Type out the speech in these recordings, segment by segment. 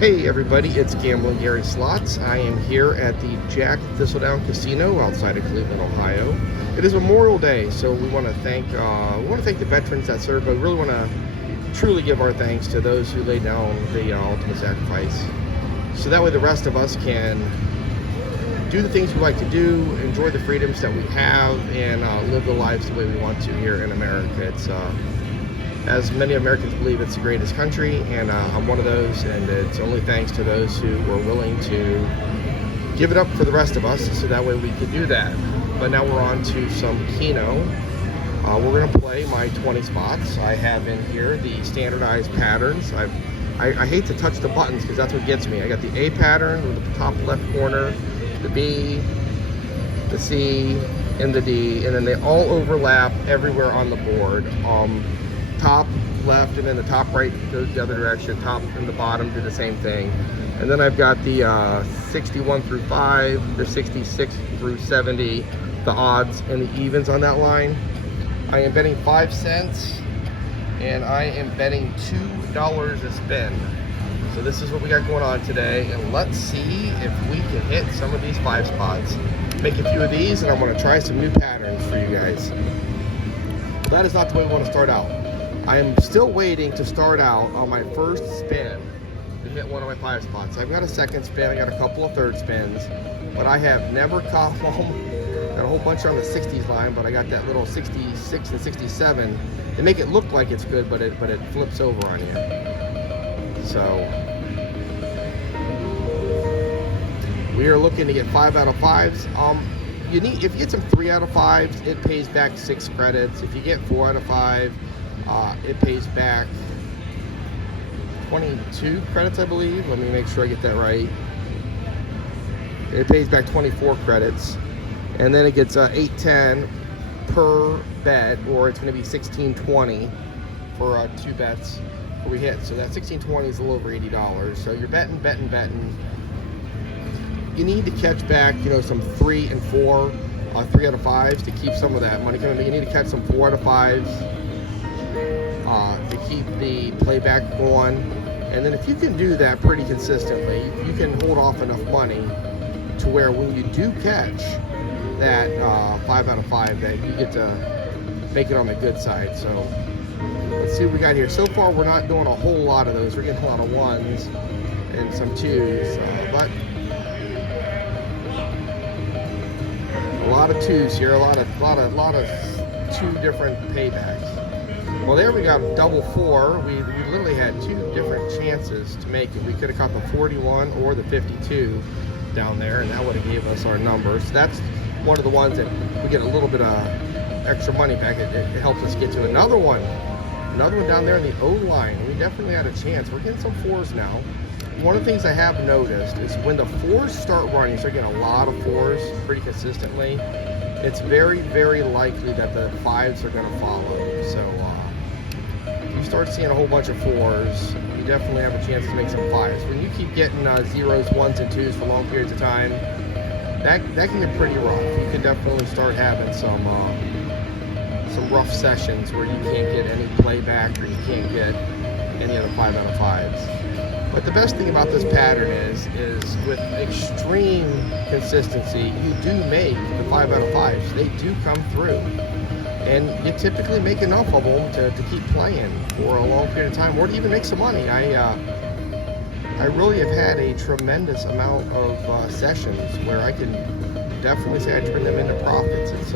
Hey everybody, it's Gambling Gary Slots. I am here at the Jack Thistledown Casino outside of Cleveland, Ohio. It is Memorial Day, so we want to thank the veterans that served, but we really want to truly give our thanks to those who laid down the ultimate sacrifice. So that way the rest of us can do the things we like to do, enjoy the freedoms that we have, and live the lives the way we want to here in America. It's as many Americans believe, it's the greatest country, and I'm one of those, and it's only thanks to those who were willing to give it up for the rest of us, so that way we could do that. But now we're on to some Keno. We're going to play my 20 spots. I have in here the standardized patterns. I hate to touch the buttons because that's what gets me. I got the A pattern with the top left corner, the B, the C, and the D, and then they all overlap everywhere on the board. Top left, and then the top right goes the other direction. Top and the bottom do the same thing. And then I've got the 61 through 5, the 66 through 70, the odds and the evens on that line. I am betting 5 cents, and I am betting $2 a spin. So this is what we got going on today, and let's see if we can hit some of these 5 spots. Make a few of these, and I'm going to try some new patterns for you guys. That is not the way we want to start out. I am still waiting to start out on my first spin to hit one of my 5 spots. I've got a second spin, I got a couple of third spins, but I have never caught them. Got a whole bunch on the 60s line, but I got that little 66 and 67. They make it look like it's good, but it flips over on you. So we are looking to get 5 out of 5s. If you get some 3 out of 5s, it pays back 6 credits. If you get 4 out of 5, it pays back 22 credits, I believe. Let me make sure I get that right. It pays back 24 credits, and then it gets 8.10 per bet, or it's going to be 16.20 for 2 bets we hit. So that 16.20 is a little over $80. So you're betting. You need to catch back, some 3 and 4, 3 out of 5s to keep some of that money coming. You need to catch some 4 out of 5s. To keep the playback going, and then if you can do that pretty consistently, you can hold off enough money to where when you do catch that 5 out of 5, that you get to make it on the good side. So let's see what we got here. So far we're not doing a whole lot of those. We're getting a lot of 1s and some 2s, but a lot of 2s here, a lot of 2 different paybacks. Well, there we got double 4. We literally had 2 different chances to make it. We could have caught the 41 or the 52 down there, and that would have gave us our numbers. So that's one of the ones that we get a little bit of extra money back. It helps us get to another one down there in the O line. We definitely had a chance. We're getting some 4s now. One of the things I have noticed is when the 4s start running, so getting a lot of 4s pretty consistently, it's very, very likely that the 5s are going to follow. So if you start seeing a whole bunch of 4s, you definitely have a chance to make some 5s. When you keep getting 0s, 1s, and 2s for long periods of time, that can get pretty rough. You can definitely start having some rough sessions where you can't get any playback, or you can't get any other 5 out of 5s. But the best thing about this pattern is with extreme consistency, you do make the 5 out of 5s. They do come through. And you typically make enough of them to keep playing for a long period of time, or to even make some money. I really have had a tremendous amount of sessions where I can definitely say I turn them into profits. It's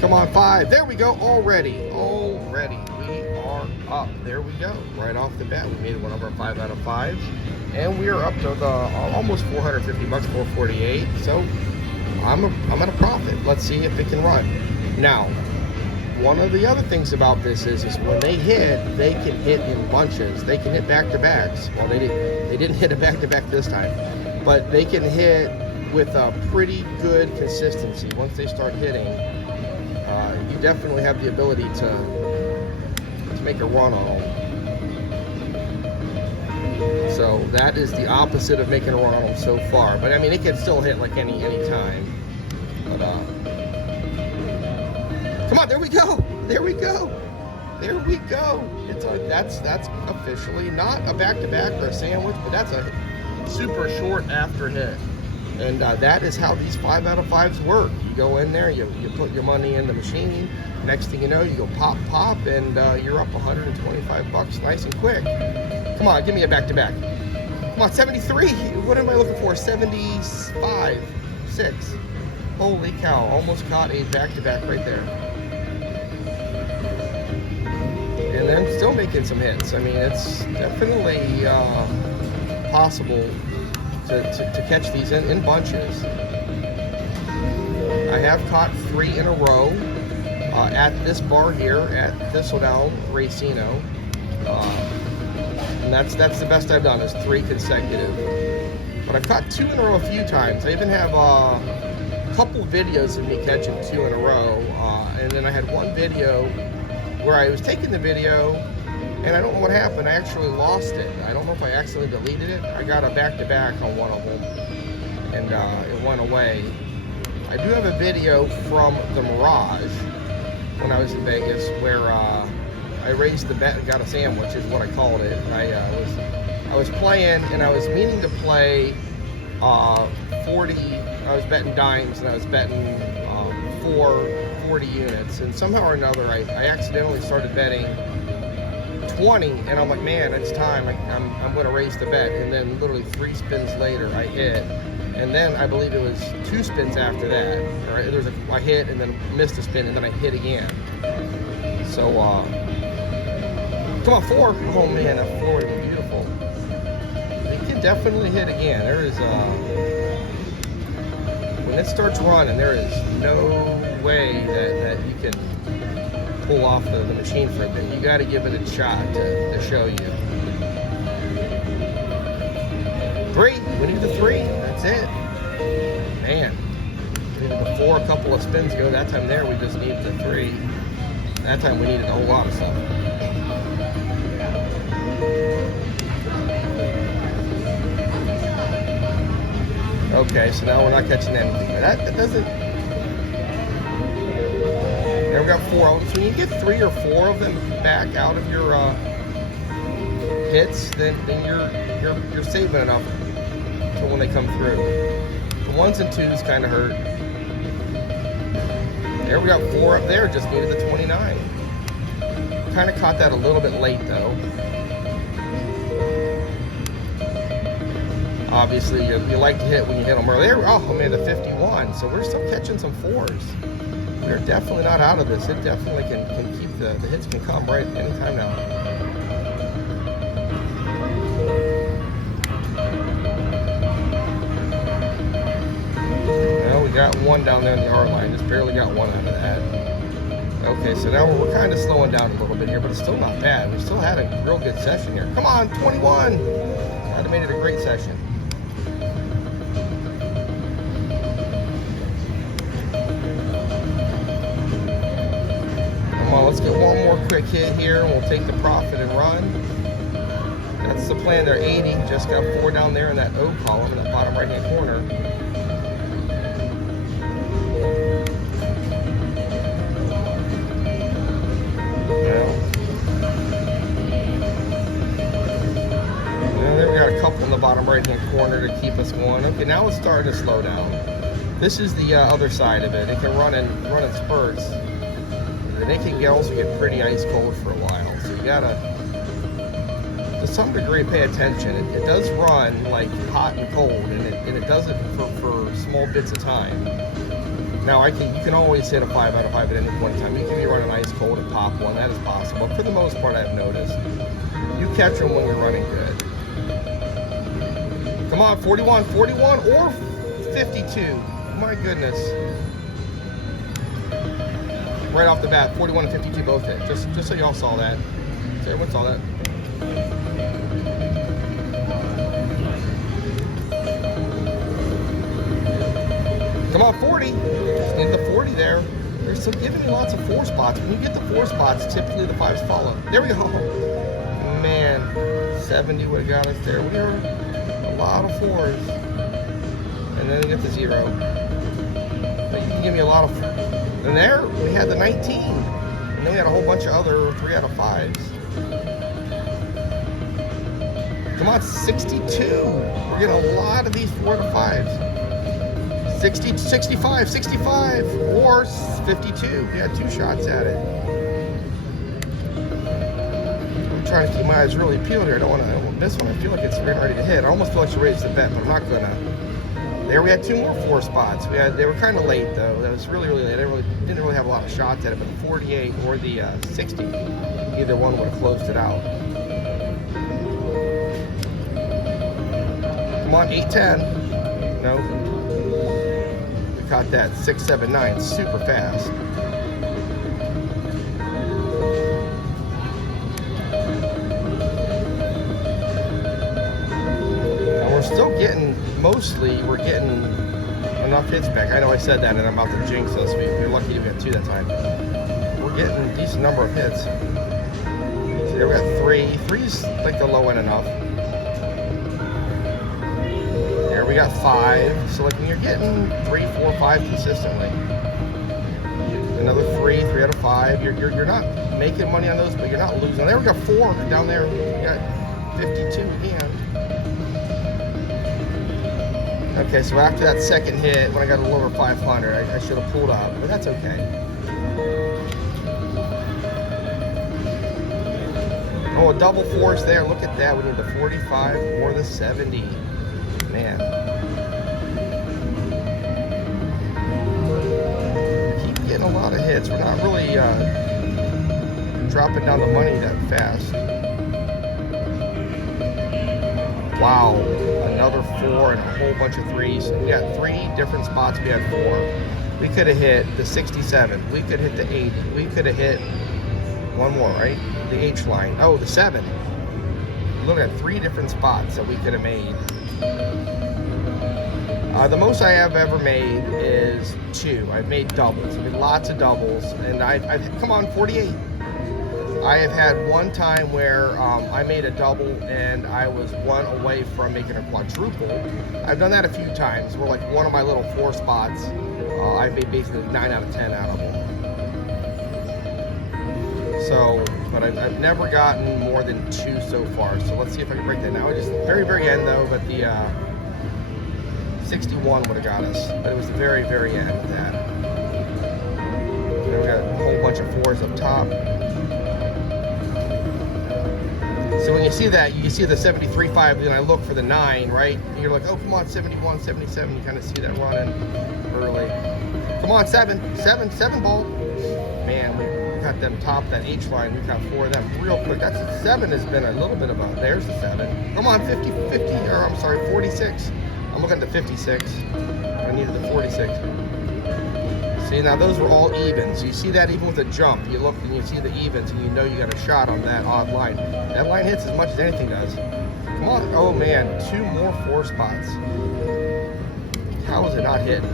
come on, 5. There we go. Already. We are up. There we go. Right off the bat, we made one of our 5 out of 5s, and we are up to the almost $450, 448. So I'm at a profit. Let's see if it can run. Now, one of the other things about this is when they hit, they can hit in bunches. They can hit back-to-backs. Well, they didn't hit a back-to-back this time, but they can hit with a pretty good consistency. Once they start hitting, you definitely have the ability to make a run on them. So that is the opposite of making a run on them so far. But I mean, it can still hit like any time. But come on, there we go. There we go. That's officially not a back-to-back or a sandwich, but that's a super short after hit. And that is how these 5 out of 5s work. You go in there, you put your money in the machine. Next thing you know, you go pop, pop, and you're up 125 bucks, nice and quick. Come on, give me a back-to-back. Come on, 73. What am I looking for? 75, 6. Holy cow! Almost caught a back-to-back right there. And I'm still making some hits. I mean, it's definitely possible to catch these in bunches. I have caught 3 in a row at this bar here at Thistledown Racino, and that's the best I've done, is 3 consecutive. But I've caught 2 in a row a few times. I even have a couple videos of me catching 2 in a row, and then I had one video where I was taking the video, and I don't know what happened. I actually lost it. I don't know if I accidentally deleted it. I got a back-to-back on one of them, and it went away. I do have a video from the Mirage when I was in Vegas where I raised the bet and got a sandwich, is what I called it. I was playing, and I was meaning to play 40. I was betting dimes, and I was betting 40 units, and somehow or another I accidentally started betting 20, and I'm like, man, it's time. I'm going to raise the bet. And then literally 3 spins later, I hit. And then I believe it was 2 spins after that. Right? I hit and then missed a spin, and then I hit again. So, come on, 4. Oh man, that 4 would be beautiful. You can definitely hit again. There is when it starts running, there is no way that you can pull off the machine for a bit. You got to give it a shot to show you. 3. We need the 3. That's it. Man, we needed the 4 a couple of spins ago. That time there, we just needed the 3. That time we needed a whole lot of stuff. Okay, so now we're not catching anything. That doesn't. Now we got 4 of them. So when you get 3 or 4 of them back out of your hits, then you're saving enough for when they come through. The 1s and 2s kind of hurt. There we got 4 up there. Just needed the 29. Kind of caught that a little bit late though. Obviously, you like to hit when you hit them early. Oh man, the 51. So we're still catching some 4s. We're definitely not out of this. It definitely can keep the hits can come right anytime now. Well, we got 1 down there in the R line. Just barely got 1 out of that. Okay, so now we're kind of slowing down a little bit here, but it's still not bad. We still had a real good session here. Come on, 21. I'd have made it a great session. Come on, let's get 1 more quick hit here, and we'll take the profit and run. That's the plan there, 80. Just got 4 down there in that O column in that bottom right-hand corner. A couple in the bottom right hand corner to keep us going. Okay, now it's starting to slow down. This is the other side of it. It can run in spurts, and it can also get pretty ice cold for a while. So you gotta, to some degree, pay attention. It does run like hot and cold, and it does it for small bits of time. Now you can always hit a 5 out of 5 at any point in time. You can be running ice cold and pop one. That is possible. But for the most part, I've noticed you catch them when you're running good. Come on, 41 or 52. My goodness. Right off the bat, 41 and 52 both hit. Just so y'all saw that. So everyone saw that. Come on, 40. Just need the 40 there. They're still giving me lots of 4 spots. When you get the 4 spots, typically the 5s follow. There we go. Man, 70 would have got us there. We are a lot of 4s, and then you get the 0. But you can give me a lot of, and there we had the 19. And then we had a whole bunch of other 3 out of 5s. Come on, 62. We're getting a lot of these 4 out of 5s. 60, 65, 65, or 52. We had 2 shots at it. I'm trying to keep my eyes really peeled here. I don't want to miss one. I feel like it's ready to hit. I almost feel like to raise the bet, but I'm not gonna. There we had 2 more 4 spots. They were kind of late though. That was really late. I didn't really have a lot of shots at it, but the 48 or the 60, either one would have closed it out. Come on, 8-10. No. We caught that 6-7-9 super fast. And we're still getting, we're getting enough hits back. I know I said that and I'm about to jinx us. We're lucky to get 2 that time. We're getting a decent number of hits. So there we got 3. 3's like the low end enough. There we got 5. So like when you're getting 3, 4, 5 consistently. Another 3 out of 5. You're not making money on those, but you're not losing. There we got 4 down there. We got 52 again. Okay, so after that second hit, when I got a little over 500, I should have pulled up, but that's okay. Oh, a double 4's there. Look at that. We need the 45 or the 70. Man. We keep getting a lot of hits. We're not really dropping down the money that fast. Wow. Another 4 and a whole bunch of 3s. We got 3 different spots. We had 4. We could have hit the 67. We could hit the 80. We could have hit one more, right? The H line. Oh, the 7. Look at 3 different spots that we could have made. The most I have ever made is 2. I've made doubles. I made lots of doubles, and I've come on 48. I have had one time where I made a double and I was 1 away from making a quadruple. I've done that a few times where like one of my little 4 spots, I made basically 9 out of 10 out of them. So, but I've never gotten more than 2 so far. So let's see if I can break that now. Just very end though, but the 61 would have got us, but it was the very end of that. Then we got a whole bunch of 4s up top. So when you see that, you see the 73.5, then I look for the 9, right? And you're like, oh, come on, 71, 77. You kind of see that running early. Come on, 7 ball. Man, we got them top, that H line. We got 4 of them real quick. That's 7 has been a little bit of a, there's the 7. Come on, 50, or I'm sorry, 46. I'm looking at the 56. I needed the 46. See, now those were all evens. You see that even with a jump. You look and you see the evens and you know you got a shot on that odd line. That line hits as much as anything does. Come on. Oh, man. 2 more 4 spots. How is it not hitting?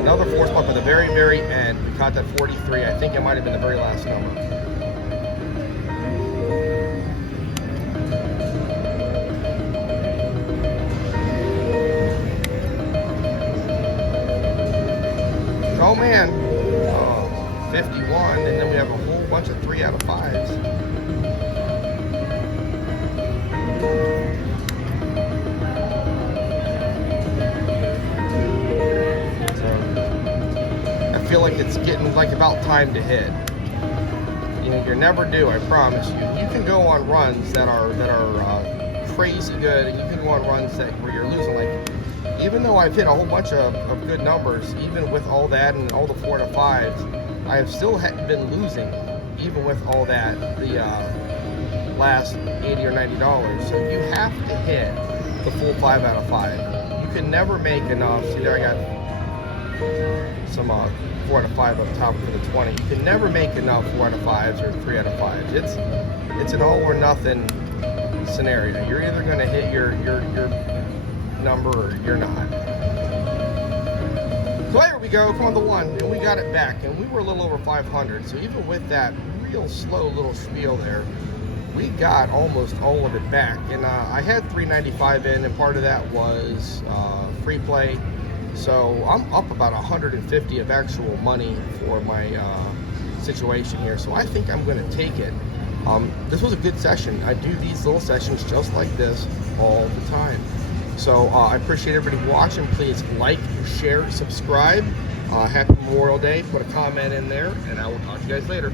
Another 4 spot by the very end. We caught that 43. I think it might have been the very last number. Oh man, 51, and then we have a whole bunch of 3 out of 5s. So, I feel like it's getting like about time to hit. You know, you're never due, I promise you. You can go on runs that are crazy good, and you can go on runs where you're losing like. Even though I've hit a whole bunch of good numbers, even with all that and all the 4 to 5s, I have still been losing, even with all that, the last $80 or $90. So you have to hit the full 5 out of 5. You can never make enough. See there, I got some 4 out of 5 up top for the 20. You can never make enough 4 out of 5s or 3 out of 5s. It's an all or nothing scenario. You're either going to hit your number or you're not. So there we go, come on the 1, and we got it back, and we were a little over 500. So even with that real slow little spiel there, we got almost all of it back. And I had 395 in, and part of that was free play. So I'm up about 150 of actual money for my situation here. So I think I'm going to take it. This was a good session. I do these little sessions just like this all the time. So I appreciate everybody watching. Please like, share, subscribe. Happy Memorial Day. Put a comment in there, and I will talk to you guys later.